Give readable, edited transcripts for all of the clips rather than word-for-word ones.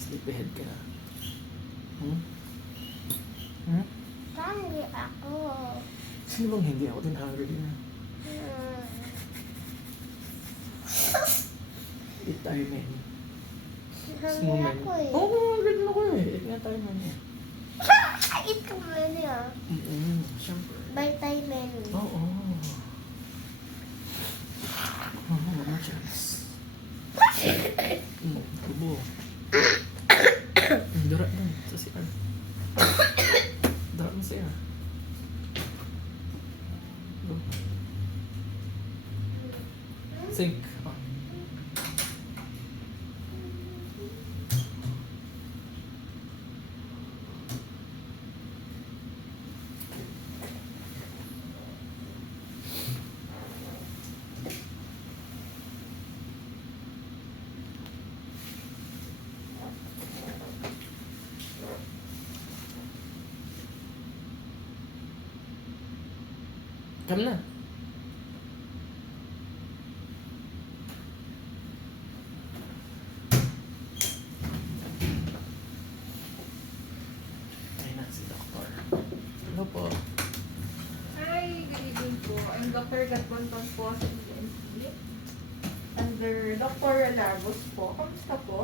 Sleepyhead ka na. Hmm? Hmm? Hungry ako. Sino bang hindi? Ako din hungry din. Eat tayo, men. Hungry ako eh. Oo, hungry din ako eh. Eat nga tayo, men. Eat ko muna ah. Siyempre. Vitamin. Oo. Oo, wala chance. Tubo. Dara lang sa siya. Dara mo siya. Go. Sink. Oh. Come na. Ayun na si Doktor. Hello po. Hi, good evening po. I'm Dr. Gatbonton po sa ENC. Under Dr. Lagos po. Kamusta po?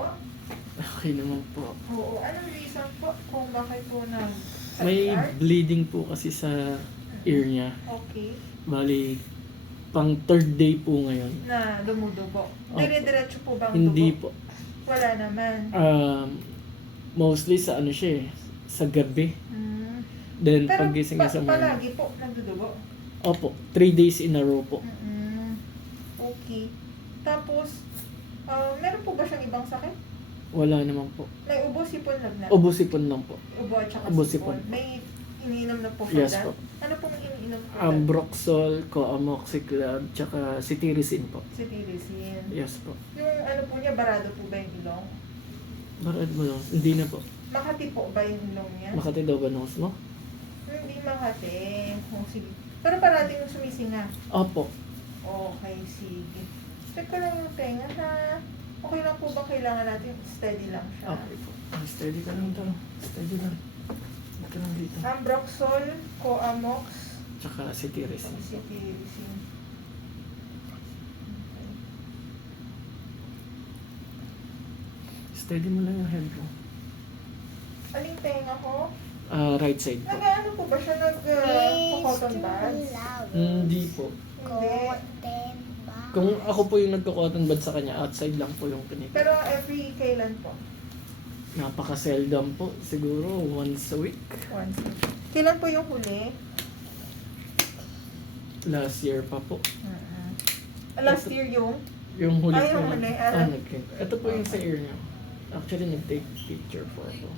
Okay naman po. Oo, anong reason po kung bakit po nag May CR? bleeding po kasi sa ear niya. Okay. Bali, pang third day po ngayon. Na dumudugo. Opo. Dire-diretso po bang Hindi dugo? po. Wala naman. Mostly sa ano siya eh, sa gabi. Mm. Then Pero pagising niya sa morning. palagi po nagdudugo? Opo, 3 days in a row po. Mm. Okay. Tapos, meron po ba siyang ibang sakit? Wala naman po. May ubo, sipon, lagnat? Ubusipon lang po. Ubo at saka Ubo, sipon. sipon. May iniinom na po Yes that? po. Ano po ang iniinom po? Ambroxol, Coamoxiclav, tsaka Cetirizine po. Si Tirisin. Yes po. Yung ano po niya, barado po ba yung ilong? Barad mo lang? Hindi na po. Makati po ba yung ilong niya? Makati daw ba nose mo? Hindi Makati. Oh, sige. Pero parating yung sumisinga. Opo. Okay, sige. Check ko lang yung tenga ha. Okay lang po ba kailangan natin steady lang siya? Okay po. Steady ka lang daw. Steady lang. Hindi ka lang dito. Ambroxol, Coamox, Tsaka Cetirizine. si Tirisin. Okay. Steady mo lang yung head mo. Aling tenga ko? Right side po. Nag-ano po ba siya? Nag-cotton buds? Hindi po. Hindi. Kung ako po yung nagko-cotton bud sa kanya, outside lang po yung pinipin. Pero every kailan po? Napaka-seldom po. Siguro once a week. Once. Kailan po yung huli? Last year pa po. Last year yung? Yung huli Ay, po. yung huli. Ito po yung sa ear niya. Actually, nag-take picture po ako.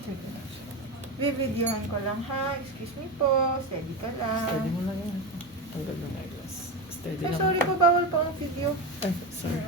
Sige na siya. Bibidyohan ko lang ha. Excuse me po. Steady ka lang. Steady mo lang yan. Tanggal ng eyeglass. Steady Ay, lang. sorry po. Bawal po ang video. Ay, sorry.